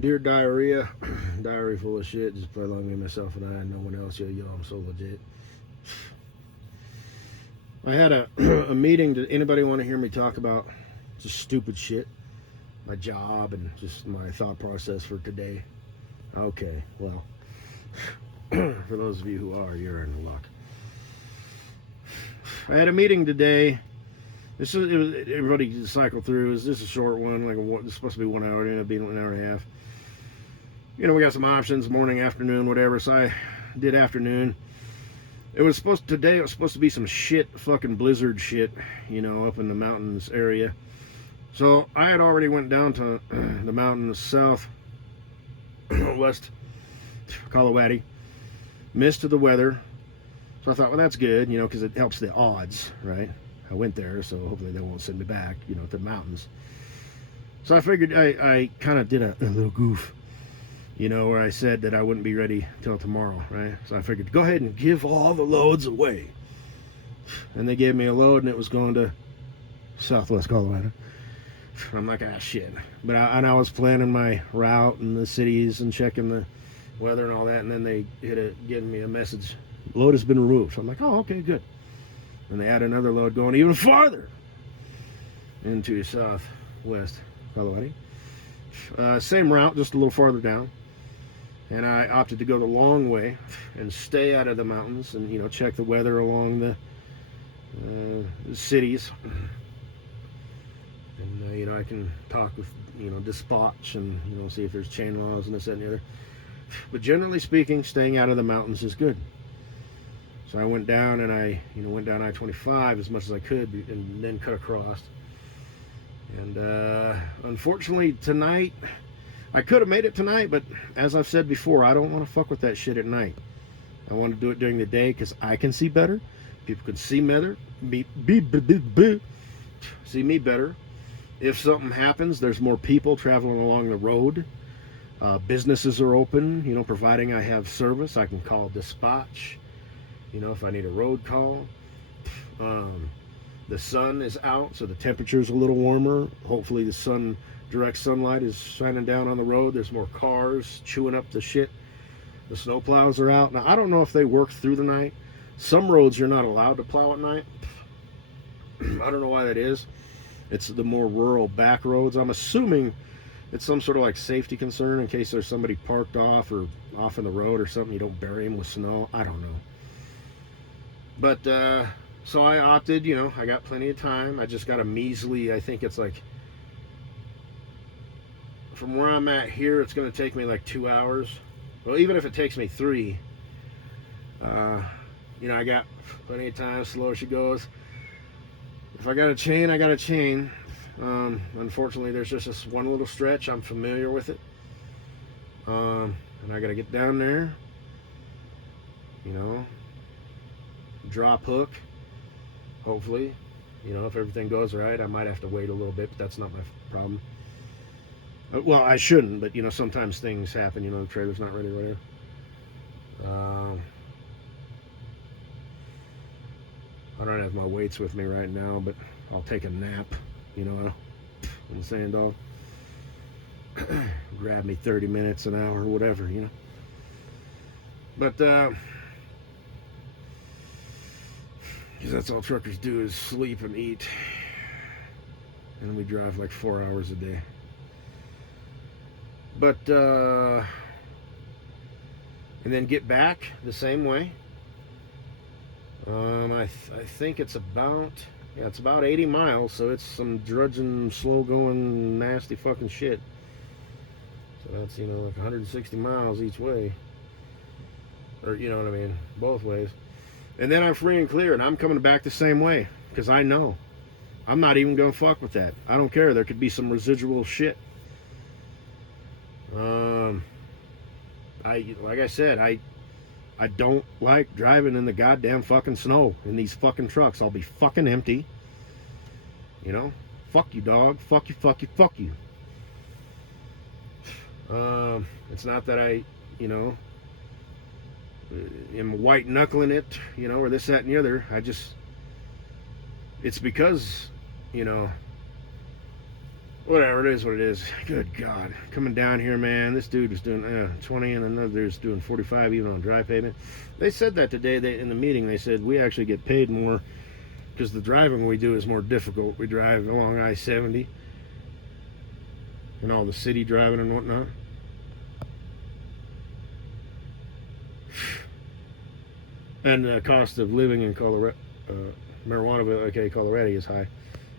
Dear diarrhea, diary full of shit. Just play along with myself and I, and no one else. Yo, I'm so legit. I had a a meeting. Did anybody want to hear me talk about just stupid shit? My job and just my thought process for today. Okay, well, for those of you who are, you're in luck. I had a meeting today. Everybody just cycled through. This is a short one. It's supposed to be 1 hour. It ended up being 1.5 hours. You know, we got some options, morning, afternoon, whatever. So I did afternoon. It was supposed to be some fucking blizzard shit, you know, up in the mountains area. So I had already went down to the mountains south, west, Colorado, missed the weather. So I thought, well, that's good, you know, because it helps the odds, right? I went there, so hopefully they won't send me back, you know, to the mountains. So I figured I kind of did a little goof, you know, where I said that I wouldn't be ready till tomorrow, right? So I figured, go ahead and give all the loads away. And they gave me a load, and it was going to southwest Colorado. I'm like, shit. But I was planning my route and the cities and checking the weather and all that, and then they giving me a message, load has been removed. So I'm like, oh, okay, good. And they had another load going even farther into southwest Colorado. Same route, just a little farther down. And I opted to go the long way and stay out of the mountains and, you know, check the weather along the cities. And, you know, I can talk with, you know, dispatch and, you know, see if there's chain laws and this, that, and the other. But generally speaking, staying out of the mountains is good. So I went down and I, you know, went down I-25 as much as I could and then cut across. And unfortunately tonight, I could have made it tonight, but as I've said before, I don't want to fuck with that shit at night. I want to do it during the day because I can see better. People can see better. See me better. If something happens, there's more people traveling along the road. Businesses are open, you know, providing I have service. I can call dispatch. You know, if I need a road call. The sun is out, so the temperature's a little warmer. Hopefully the direct sunlight is shining down on the road. There's more cars chewing up the shit. The snow plows are out. Now, I don't know if they work through the night. Some roads you're not allowed to plow at night. I don't know why that is. It's the more rural back roads. I'm assuming it's some sort of like safety concern in case there's somebody parked off or off in the road or something. You don't bury them with snow. I don't know. But, so I opted, you know, I got plenty of time. I just got a measly, I think it's like, from where I'm at here, it's going to take me like 2 hours. Well, even if it takes me 3, you know, I got plenty of time, slow as she goes. If I got a chain, I got a chain. Unfortunately, there's just this one little stretch. I'm familiar with it. And I got to get down there, you know, drop hook, hopefully. You know, if everything goes right, I might have to wait a little bit, but that's not my problem. Well, I shouldn't, but, you know, sometimes things happen. You know, the trailer's not ready right now. I don't have my weights with me right now, but I'll take a nap, you know, in the sand dog. Grab me 30 minutes, an hour, whatever, you know. But, because that's all truckers do is sleep and eat. And we drive like 4 hours a day. But, and then get back the same way. I think it's about 80 miles, so it's some drudging, slow going, nasty fucking shit. So that's, you know, like 160 miles each way. Or, you know what I mean, both ways. And then I'm free and clear, and I'm coming back the same way, because I know. I'm not even going to fuck with that. I don't care. There could be some residual shit. Like I said, I don't like driving in the goddamn fucking snow in these fucking trucks. I'll be fucking empty. You know? Fuck you, dog. Fuck you, fuck you, fuck you. It's not that I, you know, am white knuckling it, you know, or this, that, and the other. It's because, you know, whatever, it is what it is. Good God. Coming down here, man, this dude was doing 20 and another's doing 45 even on dry pavement. They said that today in the meeting. They said we actually get paid more because the driving we do is more difficult. We drive along I-70 and all the city driving and whatnot. And the cost of living in Colorado, marijuana, okay, Colorado is high.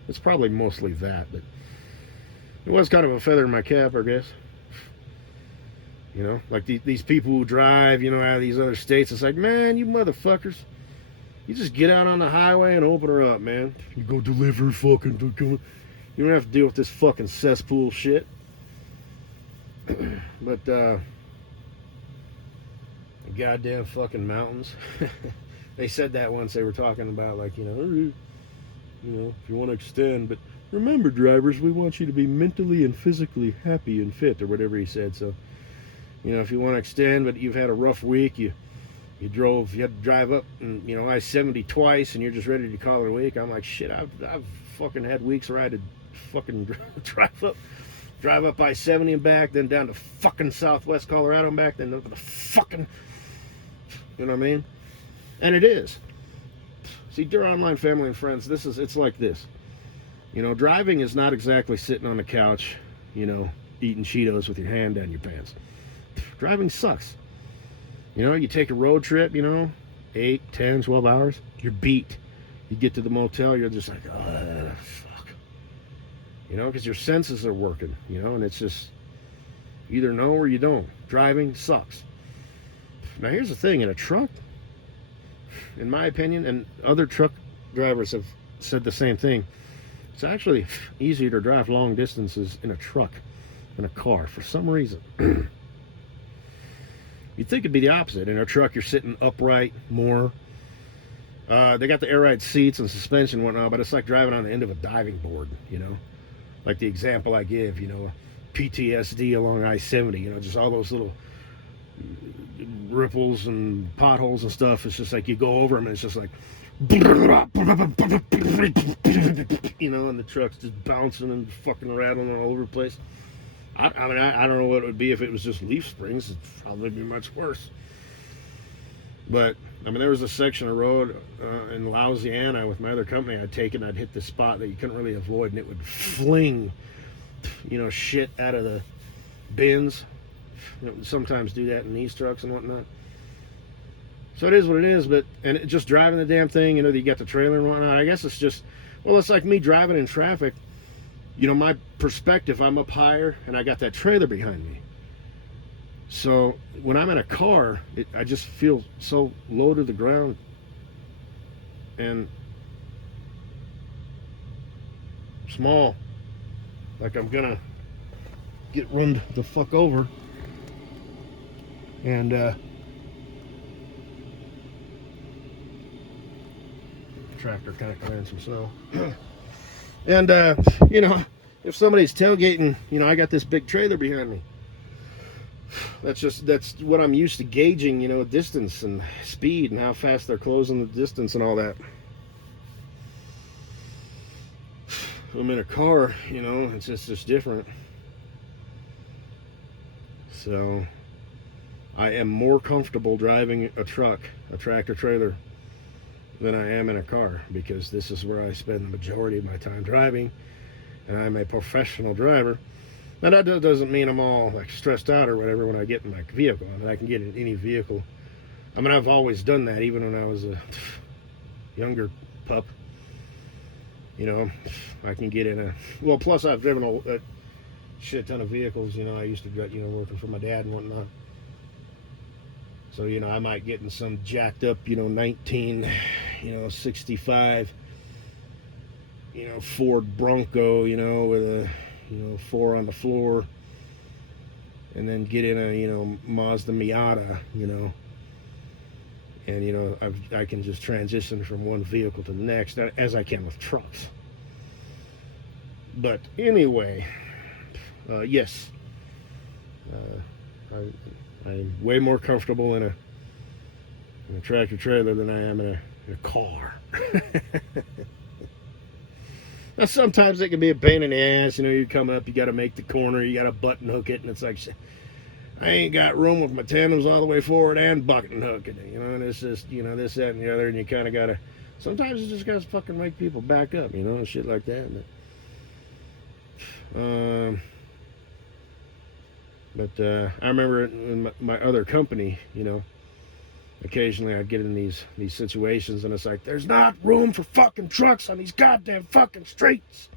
It's probably mostly that, but it was kind of a feather in my cap, I guess. You know, like these people who drive, you know, out of these other states. It's like, man, you motherfuckers, you just get out on the highway and open her up, man. You go deliver fucking. You don't have to deal with this fucking cesspool shit. But the goddamn fucking mountains. They said that once. They were talking about, like, you know, if you want to extend, but remember, drivers, we want you to be mentally and physically happy and fit, or whatever he said. So, you know, if you want to extend, but you've had a rough week, you had to drive up, and, you know, I-70 twice, and you're just ready to call it a week. I'm like, shit, I've fucking had weeks where I had to fucking drive up I-70 and back, then down to fucking Southwest Colorado and back, then up to the fucking, you know what I mean? And it is. See, dear online family and friends, it's like this. You know, driving is not exactly sitting on the couch, you know, eating Cheetos with your hand down your pants. Driving sucks. You know, you take a road trip, you know, 8, 10, 12 hours, you're beat. You get to the motel, you're just like, oh, fuck. You know, because your senses are working, you know, and it's just, you either know or you don't. Driving sucks. Now, here's the thing, in a truck, in my opinion, and other truck drivers have said the same thing, it's actually easier to drive long distances in a truck than a car for some reason. You'd think it'd be the opposite. In a truck, you're sitting upright more. They got the air ride seats and suspension and whatnot, but it's like driving on the end of a diving board, you know? Like the example I give, you know, PTSD along I-70, you know, just all those little ripples and potholes and stuff. It's just like you go over them and it's just like, you know, and the truck's just bouncing and fucking rattling all over the place. I mean, I don't know what it would be if it was just leaf springs. It'd probably be much worse. But, I mean, there was a section of road in Louisiana with my other company I'd taken. I'd hit this spot that you couldn't really avoid, and it would fling, you know, shit out of the bins. It would sometimes do that in these trucks and whatnot. So it is what it is, but, and just driving the damn thing, you know, you got the trailer and whatnot. I guess it's just, well, it's like me driving in traffic. You know, my perspective, I'm up higher and I got that trailer behind me. So when I'm in a car, I just feel so low to the ground and small, like I'm gonna get run the fuck over. And tractor kind of clearing some snow. And you know, if somebody's tailgating, you know, I got this big trailer behind me. That's what I'm used to gauging, you know, distance and speed and how fast they're closing the distance and all that. I'm in a car, you know, it's just different. So I am more comfortable driving a truck, a tractor trailer, than I am in a car, because this is where I spend the majority of my time driving, and I'm a professional driver. Now that doesn't mean I'm all like stressed out or whatever when I get in my vehicle. I mean, I can get in any vehicle. I mean, I've always done that, even when I was a younger pup. You know, I can get in a, well, plus I've driven a shit ton of vehicles. You know, I used to, you know, working for my dad and whatnot. So, you know, I might get in some jacked up, you know, 65, you know, Ford Bronco, you know, with a, you know, 4 on the floor, and then get in a, you know, Mazda Miata, you know, and, you know, I can just transition from one vehicle to the next, as I can with trucks. But anyway, yes, I'm way more comfortable in a tractor trailer than I am in a car. Now, sometimes it can be a pain in the ass. You know, you come up, you got to make the corner, you got to button hook it, and it's like, I ain't got room with my tandems all the way forward and button hooking it. You know, and it's just, you know, this, that, and the other, and you kind of got to, sometimes you just got to fucking make people back up, you know, and shit like that. I remember in my other company, you know, occasionally I'd get in these situations, and it's like, there's not room for fucking trucks on these goddamn fucking streets.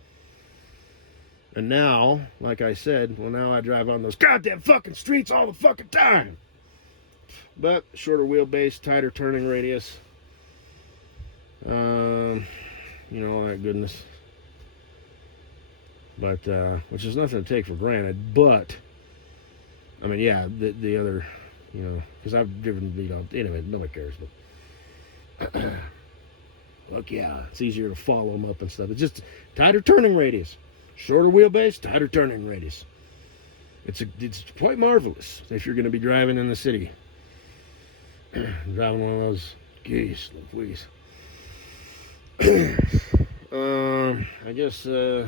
And now, like I said, well, now I drive on those goddamn fucking streets all the fucking time. But shorter wheelbase, tighter turning radius, you know, all that goodness. But which is nothing to take for granted. But I mean, yeah, the other, you know, because I've driven, you know, anyway, nobody cares. But look, yeah, it's easier to follow them up and stuff. It's just tighter turning radius. Shorter wheelbase, tighter turning radius. It's quite marvelous if you're going to be driving in the city. Driving one of those geese, please. I guess that's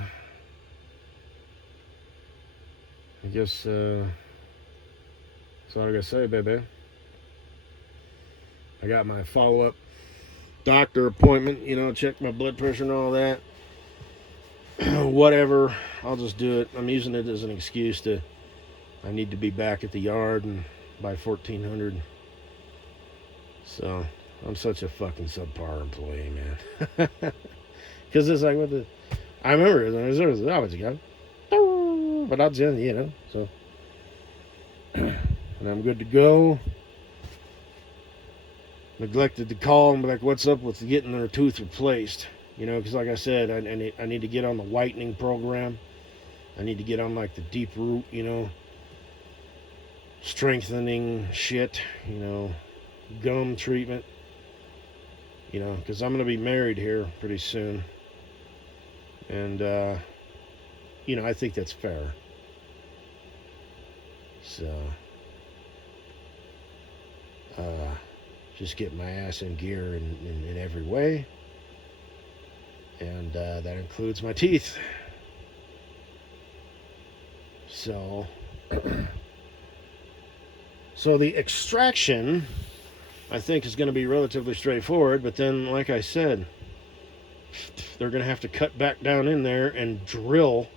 all I gotta say, baby. I got my follow-up doctor appointment. You know, check my blood pressure and all that. Whatever, I'll just do it. I'm using it as an excuse to, I need to be back at the yard and by 1400. So I'm such a fucking subpar employee, man. Because it's like, what the, I remember there was a hours ago, but I'll just, you know, so, and I'm good to go. Neglected to call and be like, what's up with getting their tooth replaced? You know, because like I said, I need to get on the whitening program. I need to get on like the deep root, you know, strengthening shit, you know, gum treatment, you know, because I'm going to be married here pretty soon. And, you know, I think that's fair. So, just get my ass in gear in every way. And that includes my teeth. So, so the extraction, I think, is going to be relatively straightforward. But then, like I said, they're going to have to cut back down in there and drill.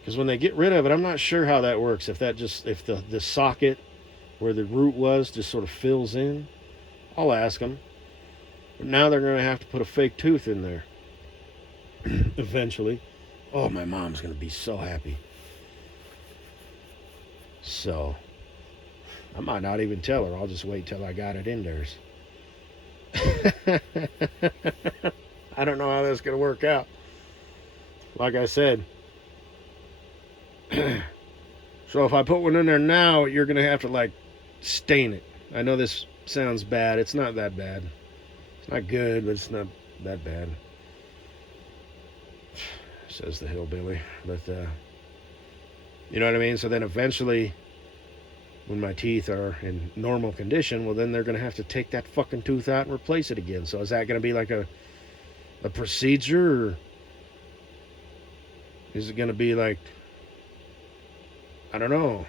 Because when they get rid of it, I'm not sure how that works. If that just, if the socket where the root was just sort of fills in, I'll ask them. But now they're going to have to put a fake tooth in there. Eventually. Oh, my mom's going to be so happy. So, I might not even tell her. I'll just wait till I got it in theirs. I don't know how that's going to work out. Like I said. So if I put one in there now, you're going to have to, like, stain it. I know this sounds bad. It's not that bad. It's not good, but it's not that bad. Says the hillbilly. But, you know what I mean? So then eventually, when my teeth are in normal condition, well, then they're going to have to take that fucking tooth out and replace it again. So is that going to be like a procedure? Or is it going to be like, I don't know.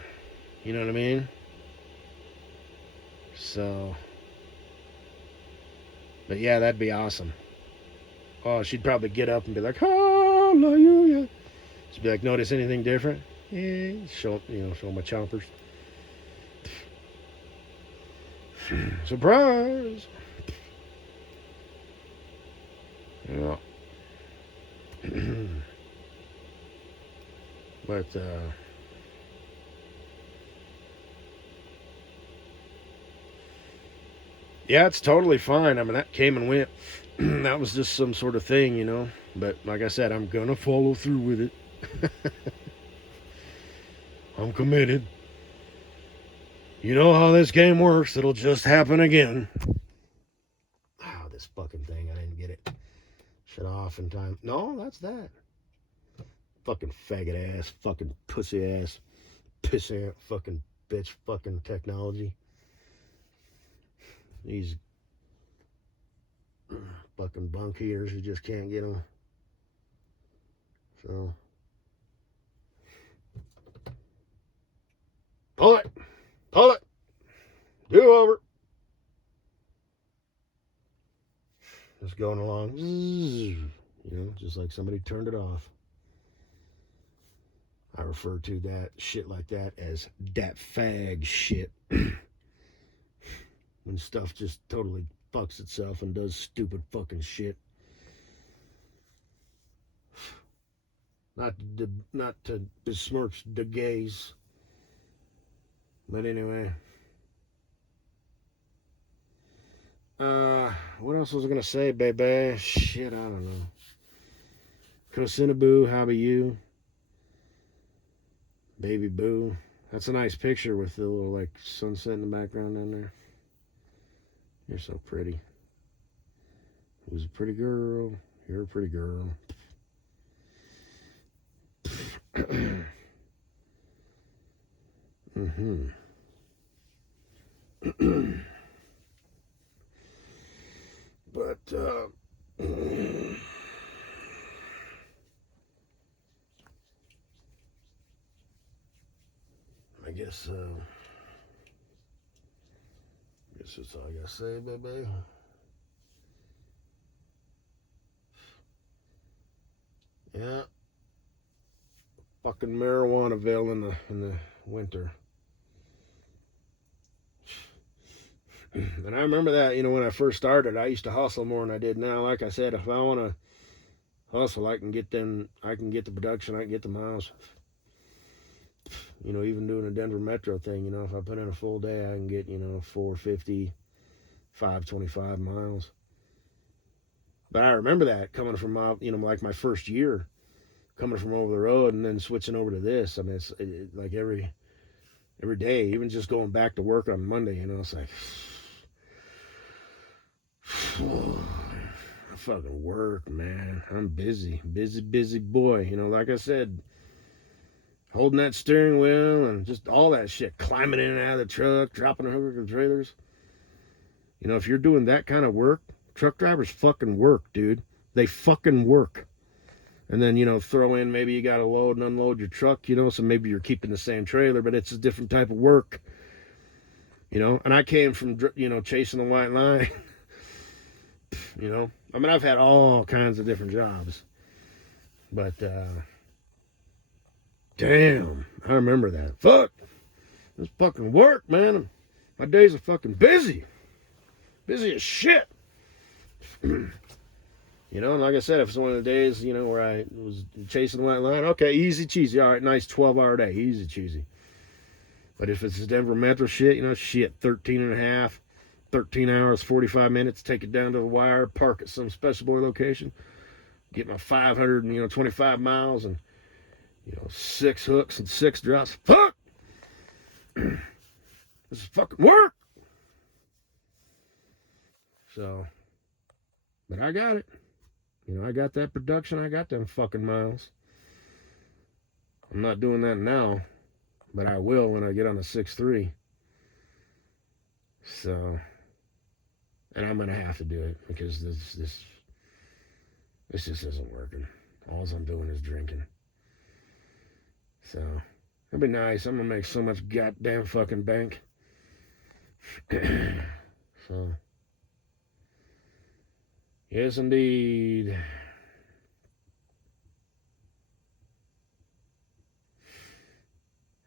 You know what I mean? So, but yeah, that'd be awesome. Oh, she'd probably get up and be like, hallelujah. She'd be like, notice anything different? Yeah, show my chompers. Surprise! Yeah. But, yeah, it's totally fine. I mean, that came and went. That was just some sort of thing, you know. But like I said, I'm going to follow through with it. I'm committed. You know how this game works. It'll just happen again. Oh, this fucking thing. I didn't get it shut off in time. No, that's that. Fucking faggot ass. Fucking pussy ass. Pissant fucking bitch fucking technology. These Fucking bunk heaters, you just can't get them. So, pull it, do over. Just going along, just like somebody turned it off. I refer to that shit like that as dat fag shit. When stuff just totally fucks itself and does stupid fucking shit. Not to besmirch the gays. But anyway. What else was I gonna say, baby? Shit, I don't know. Cocinaboo, how about you? Baby boo. That's a nice picture with the little like sunset in the background down there. You're so pretty. Who's a pretty girl? You're a pretty girl. Mm-hmm. But I guess that's all I gotta say, baby. Yeah. Fucking Marijuanaville in the winter. And I remember that, when I first started, I used to hustle more than I did now. Like I said, if I want to hustle, I can get the production, I can get the miles. Even doing a Denver Metro thing, if I put in a full day, I can get, 450, 525 miles. But I remember that coming from like my first year, coming from over the road and then switching over to this. I mean, it's like every day, even just going back to work on Monday, it's like, I fucking work, man. I'm busy boy. Like I said, holding that steering wheel and just all that shit, climbing in and out of the truck, dropping the hookers and trailers. If you're doing that kind of work, truck drivers fucking work, dude. They fucking work. And then, throw in, maybe you got to load and unload your truck, so maybe you're keeping the same trailer, but it's a different type of work. And I came from, chasing the white line. I mean, I've had all kinds of different jobs. But, damn, I remember that. Fuck. This fucking work, man. My days are fucking busy. Busy as shit. And like I said, if it's one of the days, where I was chasing the white line, okay, easy cheesy. All right, nice 12-hour day. Easy cheesy. But if it's the Denver Metro shit, 13 and a half, 13 hours, 45 minutes, take it down to the wire, park at some special boy location, get my 525 miles and, 6 hooks and 6 drops. Fuck! This is fucking work! So, but I got it. I got that production. I got them fucking miles. I'm not doing that now, but I will when I get on the 6.3. So, and I'm gonna have to do it because this just isn't working. All I'm doing is drinking. So, it'll be nice. I'm gonna make so much goddamn fucking bank. So, yes, indeed.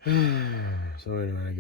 So anyway,